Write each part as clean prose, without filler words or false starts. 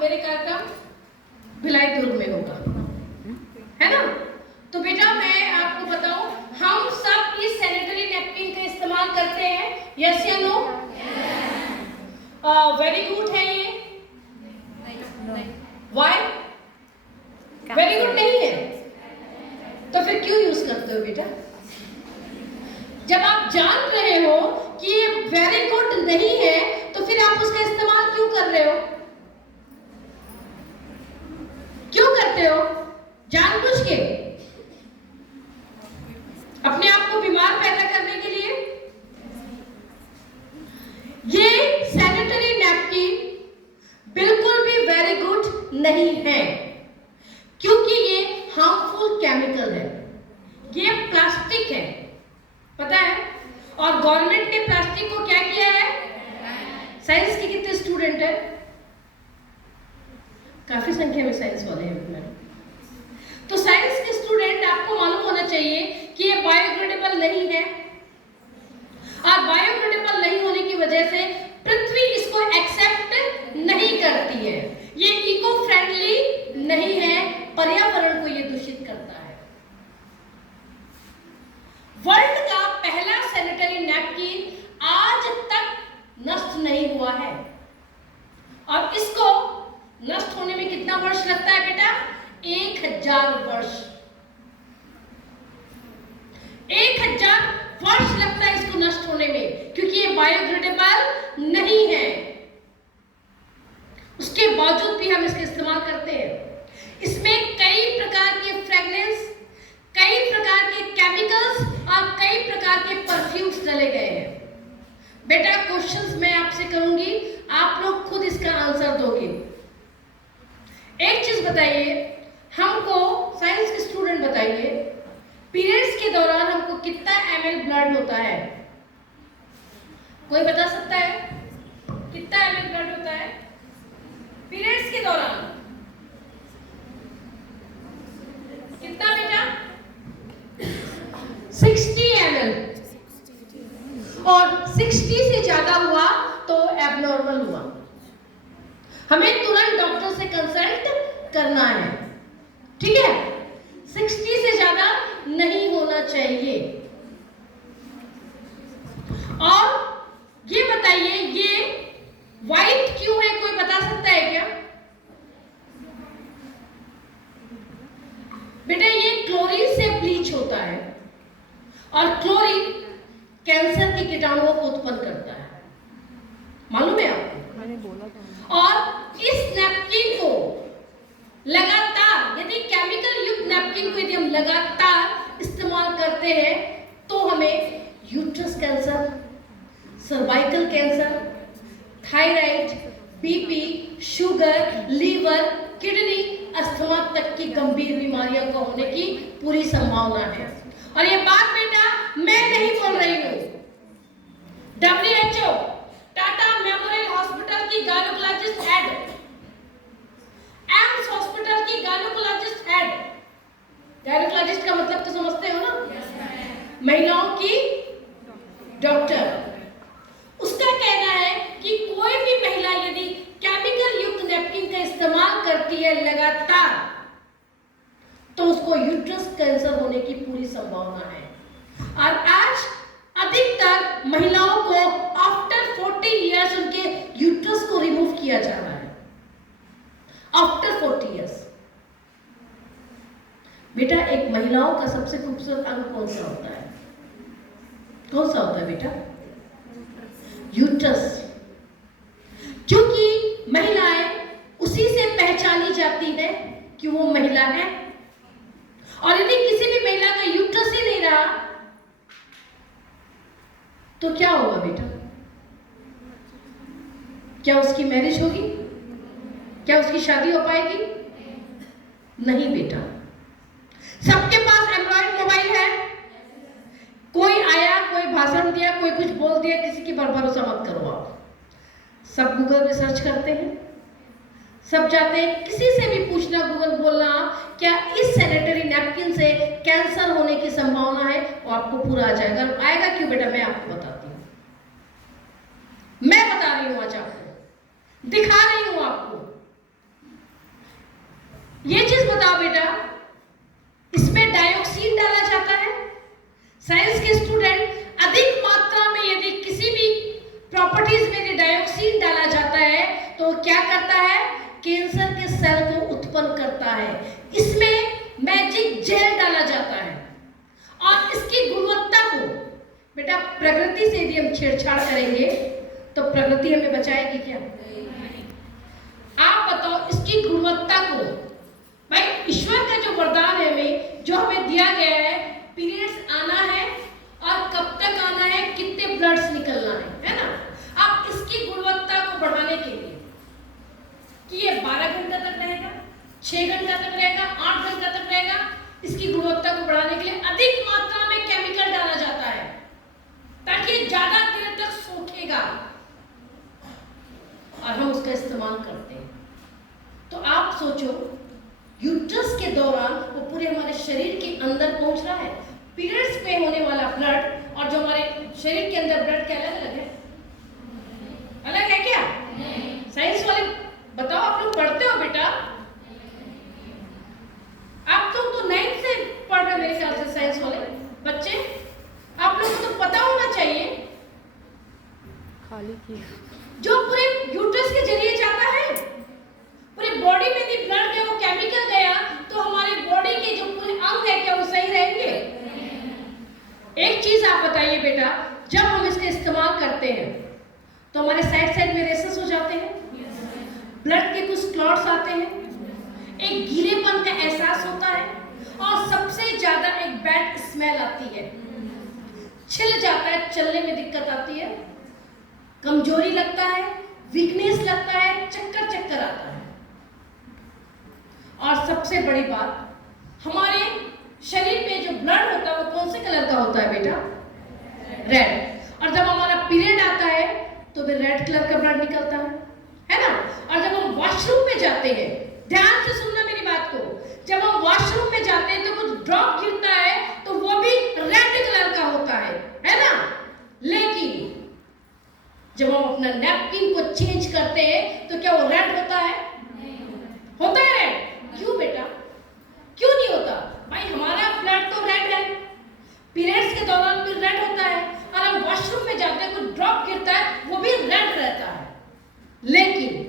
मेरे कार्यक्रम भिलाई दुर्ग में होगा, है ना। तो बेटा मैं आपको बताऊं, हम सब इस सैनिटरी नैपकिन का इस्तेमाल करते हैं, यस या नो? वेरी गुड है ये? वाई वेरी गुड नहीं है? तो फिर क्यों यूज करते हो बेटा? जब आप जान रहे हो कि ये वेरी गुड नहीं है तो फिर आप उसका इस्तेमाल क्यों कर रहे हो? क्यों करते हो? जानबूझ के अपने आप को बीमार पैदा करने के लिए। ये सैनिटरी नैपकिन बिल्कुल भी वेरी गुड नहीं है, क्योंकि ये हार्मफुल केमिकल है, ये प्लास्टिक है, पता है। और गवर्नमेंट ने प्लास्टिक को क्या किया है? साइंस के कितने स्टूडेंट है? काफी संख्या में साइंस वाले हैं मैडम। तो साइंस के स्टूडेंट, आपको मालूम होना चाहिए कि ये बायोडिग्रेडेबल नहीं है, और बायोडिग्रेडेबल नहीं होने की वजह से पृथ्वी इसको एक्सेप्ट नहीं करती है, ये इको फ्रेंडली नहीं है, पर्यावरण को ये दूषित करता है। वर्ल्ड का पहला सैनिटरी नैपकिन आज तक नष्ट नहीं हुआ है, और इसको नष्ट होने में कितना वर्ष लगता है बेटा? 1000 वर्ष। 1000 वर्ष लगता है इसको नष्ट होने में, क्योंकि ये बायोडिग्रेडेबल नहीं है। उसके बावजूद भी हम इसका इस्तेमाल करते हैं। इसमें कई प्रकार के फ्रेगनेंस, कई प्रकार के केमिकल्स और कई प्रकार के परफ्यूम्स डाले गए हैं। बेटा क्वेश्चंस मैं आपसे करूंगी, आप लोग खुद इसका आंसर दोगे। एक चीज बताइए हमको, साइंस के स्टूडेंट बताइए, पीरियड्स के दौरान हमको कितना ml ब्लड होता है? कोई बता सकता है कितना ml ब्लड होता है पीरियड्स के दौरान? कितना बेटा? 60 ml, और 60 से ज्यादा हुआ तो एबनॉर्मल हुआ, हमें तुरंत डॉक्टर से कंसल्ट करना है, ठीक है। 60 से ज्यादा नहीं होना चाहिए। और ये बताइए ये व्हाइट क्यों है, कोई बता सकता है क्या? बेटा ये क्लोरीन से ब्लीच होता है, और क्लोरीन कैंसर के कीटाणुओं को उत्पन्न करता है, मालूम है आपको? मैंने बोला था। और इस नैपकिन को लगातार, यदि केमिकल युक्त नैपकिन को यदि हम लगातार इस्तेमाल करते हैं तो हमें uterus cancer, cervical cancer, thyroid, BP, sugar, liver, kidney, asthma तक की गंभीर बीमारियों को होने की पूरी संभावना है। और ये बात बेटा मैं नहीं बोल रही हूँ, WHO, टाटा मेमोरियल हॉस्पिटल की गायनोकोलॉजिस्ट हेड, एम्स हॉस्पिटल की गायनोकोलॉजिस्ट हेड, गायनोकोलॉजिस्ट का मतलब तो समझते हो ना? महिलाओं की डॉक्टर, उसका कहना है कि कोई भी महिला यदि केमिकल युक्त नैपकिन का इस्तेमाल करती है लगातार तो उसको यूट्रस कैंसर होने की पूरी संभावना है। और आज अधिकतर महिलाओं को आफ्टर 40 इयर्स उनके यूट्रस को रिमूव किया जा रहा है, आफ्टर 40 इयर्स। बेटा एक महिलाओं का सबसे खूबसूरत अंग कौन सा होता है? कौन सा होता है बेटा? यूट्रस, क्योंकि महिलाएं उसी से पहचानी जाती है कि वो महिला है। और यदि किसी भी महिला का यूट्रस ही नहीं रहा तो क्या होगा बेटा? क्या उसकी मैरिज होगी? क्या उसकी शादी हो पाएगी? नहीं बेटा। सबके पास एंड्रॉइड मोबाइल है, कोई आया, कोई भाषण दिया, कोई कुछ बोल दिया, किसी की पर भरोसा मत करो आप। सब गूगल पे सर्च करते हैं, सब जाते हैं, किसी से भी पूछना, गूगल बोलना क्या इस सैनिटरी नैपकिन से कैंसर होने की संभावना है, वो आपको पूरा आ जाएगा। आएगा क्यों बेटा? मैं आपको बताती हूँ, मैं बता रही हूँ, आज आपको दिखा रही हूँ आपको। ये चीज बताओ बेटा, इसमें डाइऑक्सिन डाला जाता है। साइंस के स्टूडेंट, अधिक मात्रा में यदि किसी भी प्रॉपर्टीज में यदि डाइऑक्सिन डाला जाता है तो क्या करता है? कैंसर के सेल को उत्पन्न करता है। इसमें मैजिक जेल डाला जाता है और इसकी गुणवत्ता को बेटा, प्रकृति से यदि हम छेड़छाड़ करेंगे तो प्रकृति हमें बचाएगी क्या? आप बताओ, इसकी गुणवत्ता को, भाई ईश्वर का जो वरदान है हमें, जो हमें दिया गया है, पीरियड्स आना है और कब तक आना है, कितने ब्लड्स निकलना है ना? आप इसकी गुणवत्ता को बढ़ाने के लिए कि ये 12 घंटा तक रहेगा, 6 घंटा तक रहेगा, 8 घंटा तक रहेगा, इसकी गुणवत्ता को बढ़ाने के लिए अधिक मात्रा में केमिकल डाला जाता है ताकि ये ज्यादा देर तक सोखेगा और हम उसका इस्तेमाल करते हैं। तो आप सोचो, यूट्रस के दौरान वो पूरे हमारे शरीर के अंदर पहुंच रहा है। पीरियड्स पे होने वाला ब्लड और जो हमारे शरीर के अंदर ब्लड क्या अलग अलग है? अलग है क्या? साइंस वाले बताओ, आप लोग पढ़ते हो बेटा? आप तो 9th से पढ़ रहे मेरे ख्याल से, साइंस वाले बच्चे, आप लोग को तो पता होना चाहिए खाली की जो पूरे यूट्रस के जरिए जाता है, पूरी बॉडी में यदि ब्लड गया, वो केमिकल गया, तो हमारी बॉडी के जो पूरे अंग है क्या वो सही रहेंगे? एक चीज आप बताइए बेटा, जब हम इसका इस्तेमाल करते हैं तो हमारे साइड साइड में रेसेस हो जाते हैं, ब्लड के कुछ क्लॉट्स आते हैं, एक गीलेपन का एहसास होता है और सबसे ज्यादा एक बैड स्मेल आती है, छिल जाता है, चलने में दिक्कत आती है, कमजोरी लगता है, वीकनेस लगता है, चक्कर चक्कर आता है। और सबसे बड़ी बात, हमारे शरीर में जो ब्लड होता है वो कौन से कलर का होता है बेटा? रेड। और जब हमारा पीरियड आता है तो फिर रेड कलर का ब्लड निकलता है ना? और जब हम वॉशरूम में जाते हैं, ध्यान से सुनना मेरी बात को, जब हम वॉशरूम में जाते हैं तो कुछ ड्रॉप गिरता है तो वो भी रेड कलर का होता है ना? लेकिन जब हम अपना नैपकिन को चेंज करते हैं तो क्या वो रेड होता है? होता है रेड? क्यों बेटा, क्यों नहीं होता? भाई हमारा ब्लड तो रेड है, पीरियड्स के दौरान भी रेड होता है, और हम वॉशरूम में जाते हैं कुछ ड्रॉप गिरता है वो भी रेड रहता है। लेकिन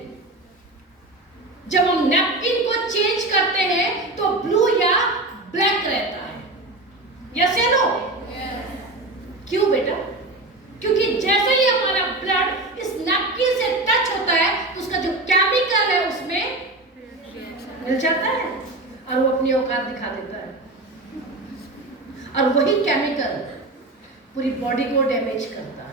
जब हम नैपकिन को चेंज करते हैं तो ब्लू या ब्लैक रहता है। यस या नो? क्यों बेटा? क्योंकि जैसे ही हमारा ब्लड इस नैपकिन से टच होता है तो उसका जो केमिकल है उसमें मिल जाता है और वो अपनी औकात दिखा देता है, और वही केमिकल पूरी बॉडी को डैमेज करता है।